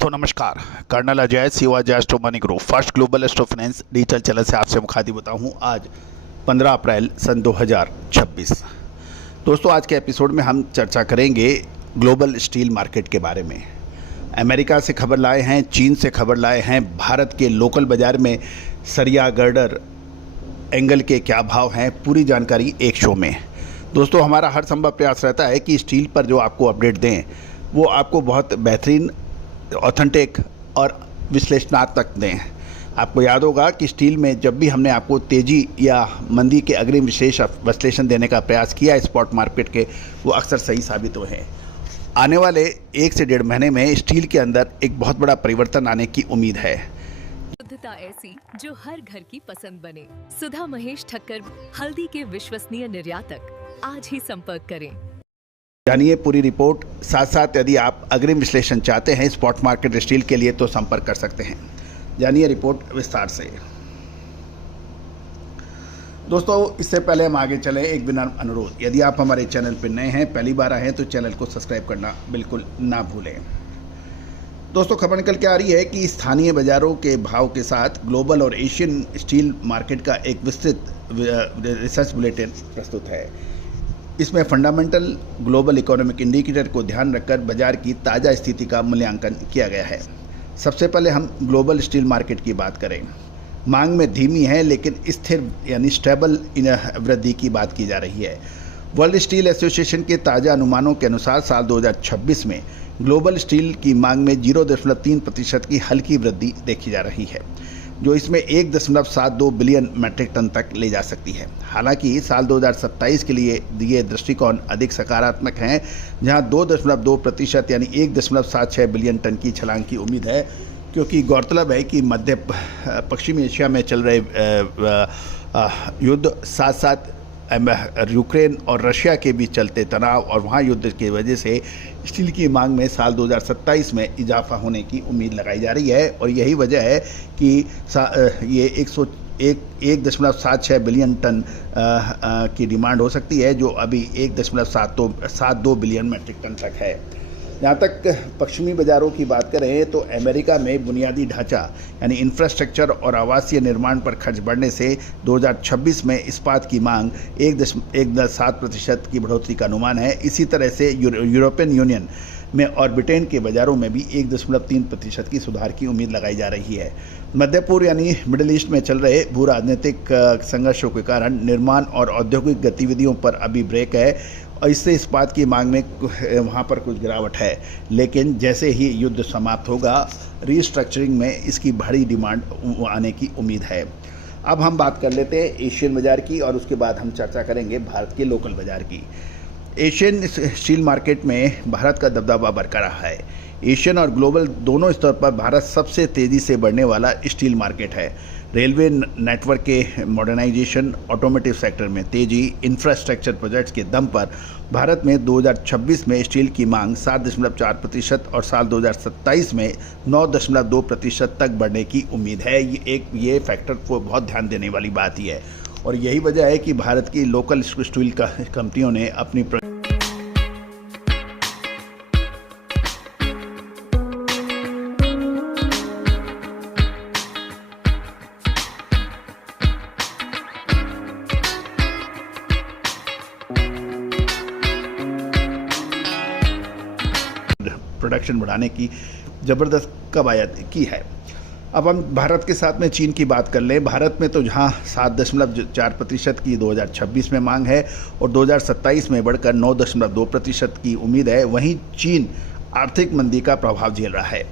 दोस्तों नमस्कार। Colonel Ajay Shivaji astro money group first global astro finance digital channel से आपसे मुखातिब होता हूँ। आज 15 अप्रैल सन 2026। दोस्तों आज के एपिसोड में हम चर्चा करेंगे ग्लोबल स्टील मार्केट के बारे में। अमेरिका से खबर लाए हैं, चीन से खबर लाए हैं, भारत के लोकल बाज़ार में सरिया गर्डर एंगल के क्या भाव हैं, पूरी जानकारी एक शो में। दोस्तों हमारा हर संभव प्रयास रहता है कि स्टील पर जो आपको अपडेट दें वो आपको बहुत बेहतरीन, ऑथेंटिक और विश्लेषणात्मक दें। आपको याद होगा कि स्टील में जब भी हमने आपको तेज़ी या मंदी के अग्रिम विशेष विश्लेषण देने का प्रयास किया स्पॉट मार्केट के, वो अक्सर सही साबित हुए हैं। आने वाले 1 से 1.5 महीने में स्टील के अंदर एक बहुत बड़ा परिवर्तन आने की उम्मीद है। शुद्धता ऐसी जो हर घर की पसंद बने। सुधा महेश ठक्कर, हल्दी के विश्वसनीय निर्यातक। आज ही संपर्क करें। जानिए पूरी रिपोर्ट। साथ साथ यदि आप अग्रिम विश्लेषण चाहते हैं स्पॉट मार्केट स्टील के लिए तो संपर्क कर सकते हैं। जानिए रिपोर्ट विस्तार से। दोस्तों इससे पहले हम आगे चलें, एक बिना अनुरोध, यदि आप हमारे चैनल पर नए हैं, पहली बार आए हैं तो चैनल को सब्सक्राइब करना बिल्कुल ना भूलें। दोस्तों खबर निकल के आ रही है कि स्थानीय बाजारों के भाव के साथ ग्लोबल और एशियन स्टील मार्केट का एक विस्तृत रिसर्च बुलेटिन प्रस्तुत है। इसमें फंडामेंटल ग्लोबल इकोनॉमिक इंडिकेटर को ध्यान रखकर बाजार की ताज़ा स्थिति का मूल्यांकन किया गया है। सबसे पहले हम ग्लोबल स्टील मार्केट की बात करें। मांग में धीमी है लेकिन स्थिर यानी स्टेबल वृद्धि की बात की जा रही है। वर्ल्ड स्टील एसोसिएशन के ताज़ा अनुमानों के अनुसार साल 2026 में ग्लोबल स्टील की मांग में 0.3% की हल्की वृद्धि देखी जा रही है, जो इसमें 1.72 बिलियन मैट्रिक टन तक ले जा सकती है। हालांकि साल 2027 के लिए दिए दृष्टिकोण अधिक सकारात्मक हैं, जहां 2.2% यानी 1.76 बिलियन टन की छलांग की उम्मीद है, क्योंकि गौरतलब है कि मध्य पश्चिमी एशिया में चल रहे युद्ध, साथ साथ यूक्रेन और रशिया के बीच चलते तनाव और वहाँ युद्ध की वजह से स्टील की मांग में साल 2027 में इजाफा होने की उम्मीद लगाई जा रही है। और यही वजह है कि ये 1.76 बिलियन टन की डिमांड हो सकती है, जो अभी 1.72 बिलियन मैट्रिक टन तक है। जहाँ तक पश्चिमी बाज़ारों की बात करें तो अमेरिका में बुनियादी ढांचा यानी इंफ्रास्ट्रक्चर और आवासीय निर्माण पर खर्च बढ़ने से 2026 में इस्पात की मांग 1.7% की बढ़ोतरी का अनुमान है। इसी तरह से यूरोपियन यूनियन में और ब्रिटेन के बाज़ारों में भी 1.3% की सुधार की उम्मीद लगाई जा रही है। मध्य पूर्व यानी मिडिल ईस्ट में चल रहे भू राजनीतिक संघर्षों के कारण निर्माण और औद्योगिक गतिविधियों पर अभी ब्रेक है और इससे इस्पात की मांग में वहाँ पर कुछ गिरावट है, लेकिन जैसे ही युद्ध समाप्त होगा रीस्ट्रक्चरिंग में इसकी भारी डिमांड आने की उम्मीद है। अब हम बात कर लेते हैं एशियन बाज़ार की और उसके बाद हम चर्चा करेंगे भारत के लोकल बाज़ार की। एशियन स्टील मार्केट में भारत का दबदबा बरकरार है। एशियन और ग्लोबल दोनों स्तर पर भारत सबसे तेज़ी से बढ़ने वाला स्टील मार्केट है। रेलवे नेटवर्क के मॉडर्नाइजेशन, ऑटोमोटिव सेक्टर में तेज़ी, इंफ्रास्ट्रक्चर प्रोजेक्ट्स के दम पर भारत में 2026 में स्टील की मांग 7.4% और साल 2027 में 9.2% तक बढ़ने की उम्मीद है। ये फैक्टर को बहुत ध्यान देने वाली बात ही है और यही वजह है कि भारत की लोकल स्टील कंपनियों ने अपनी प्रोडक्शन बढ़ाने की ज़बरदस्त कवायद की है। अब हम भारत के साथ में चीन की बात कर लें। भारत में तो जहां 7.4% की 2026 में मांग है और 2027 में बढ़कर 9.2% की उम्मीद है, वहीं चीन आर्थिक मंदी का प्रभाव झेल रहा है।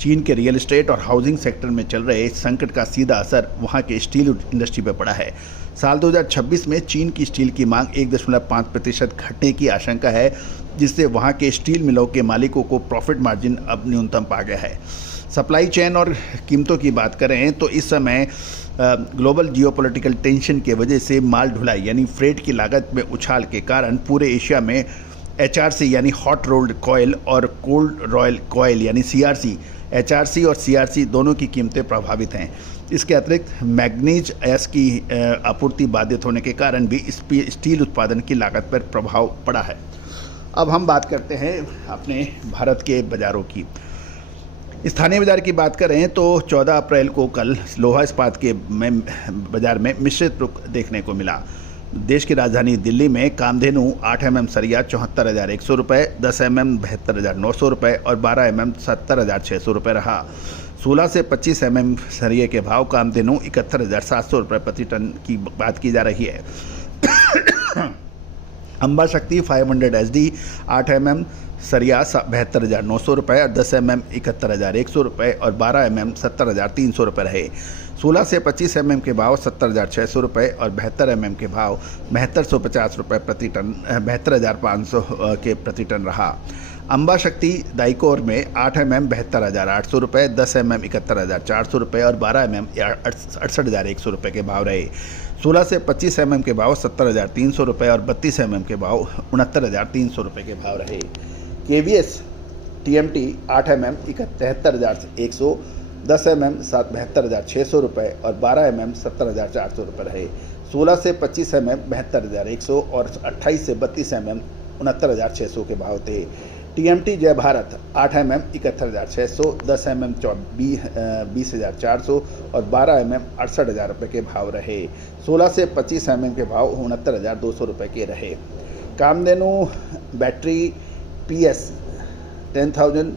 चीन के रियल एस्टेट और हाउसिंग सेक्टर में चल रहे संकट का सीधा असर वहां के स्टील इंडस्ट्री पर पड़ा है। साल 2026 में चीन की स्टील की मांग 1.5% घटने की आशंका है, जिससे वहां के स्टील मिलों के मालिकों को प्रॉफिट मार्जिन अब न्यूनतम पा गया है। सप्लाई चेन और कीमतों की बात करें तो इस समय ग्लोबल जियोपॉलिटिकल टेंशन के वजह से माल ढुलाई यानी फ्रेट की लागत में उछाल के कारण पूरे एशिया में HRC यानी हॉट रोल्ड कॉयल और कोल्ड रॉयल कॉयल यानी CRC, HRC और CRC दोनों की कीमतें प्रभावित हैं। इसके अतिरिक्त मैग्नीज एस की आपूर्ति बाधित होने के कारण भी स्टील उत्पादन की लागत पर प्रभाव पड़ा है। अब हम बात करते हैं अपने भारत के बाज़ारों की। स्थानीय बाजार की बात करें तो 14 अप्रैल को कल लोहा इस्पात के बाजार में मिश्रित रुख देखने को मिला। देश की राजधानी दिल्ली में कामधेनु 8 mm सरिया 74,100 रुपये, 10 mm 72,900 रुपये और 12 mm 70,600 रुपये रहा। 16 से 25 mm सरिये के भाव कामधेनु 71,700 रुपये प्रति टन की बात की जा रही है। अंबा शक्ति 500 SD 8 mm सरिया 72,900 रुपये और 10 mm 71,100 रुपये और 12 mm 70,300 रुपये रहे। 16 से 25 mm के भाव 70,600 रुपये और 72 mm के भाव 7250 रुपये प्रति टन 72,500 के प्रति टन रहा। अंबा शक्ति दाइकोर में 8 mm 72,800 रुपये, 10 mm 71,400 रुपये और 12 mm 68,100 रुपये के भाव रहे। 16 से 25 mm के भाव 70,300 रुपये और 32 mm के भाव 69,300 रुपये के भाव रहे। KVS TMT 8 mm 73,100, 10 mm 72,600 रुपये और 12 mm 70,400 रुपये रहे। 16 से 25 mm 72,100 और 28 से 32 mm 69,600 के भाव थे। TMT जय भारत 8 mm 71,600, 10 mm 20,400 और 12 mm 68,000 रुपये के भाव रहे। 16 से 25 mm के भाव 69,200 रुपये के रहे। कामधेनु बैटरी PS 10,000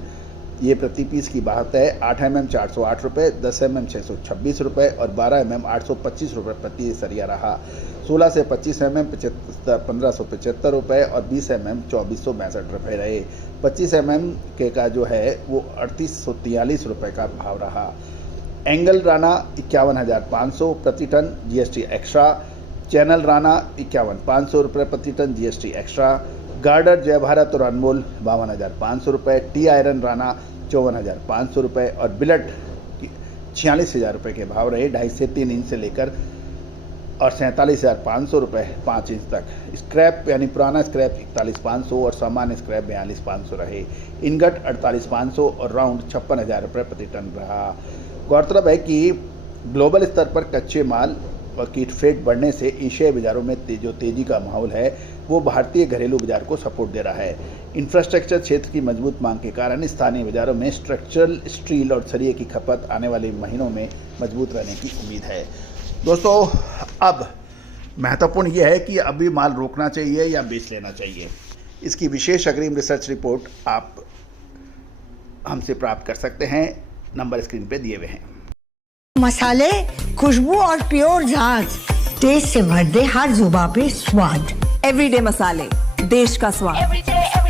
ये प्रति पीस की बात है। 8 mm 408 रुपये, 10 mm 626 रुपये और 12 mm 825 रुपये प्रति सरिया रहा। 16 से 25 mm 1,575 रुपये और 20 mm 2,462 रुपये रहे। 25 mm के का जो है वो 3,843 रुपये का भाव रहा। एंगल राना 51,500 प्रति ton GST extra. Channel Rana 51,500 रुपये प्रति टन GST एक्स्ट्रा। गार्डर जय भारत और अनमोल 52,500 रुपये। टी आयरन राना 54,500 रुपये और बिलट 46,000 रुपये के भाव रहे। 2.5 से 3 इंच से लेकर और 47,500 रुपये 5 इंच तक। स्क्रैप यानी पुराना स्क्रैप 41,500 और सामान्य स्क्रैप 42,500 रहे। इनगट 48,500 और राउंड 56,000 रुपये प्रति टन रहा। गौरतलब है कि ग्लोबल स्तर पर कच्चे माल की ट्रेड बढ़ने से एशियाई बाजारों में जो तेजी का माहौल है वो भारतीय घरेलू बाजार को सपोर्ट दे रहा है। इंफ्रास्ट्रक्चर क्षेत्र की मजबूत मांग के कारण स्थानीय बाजारों में स्ट्रक्चरल स्टील और सरिये की खपत आने वाले महीनों में मजबूत रहने की उम्मीद है। दोस्तों, अब महत्वपूर्ण यह है कि अभी माल रोकना चाहिए या बेच लेना चाहिए। इसकी विशेष अग्रिम रिसर्च रिपोर्ट आप हमसे प्राप्त कर सकते हैं, नंबर स्क्रीन पे दिए हुए हैं। मसाले, खुशबू और प्योर जांच, टेस्ट से भर दे हर जुबां पे स्वाद। एवरीडे मसाले, देश का स्वाद।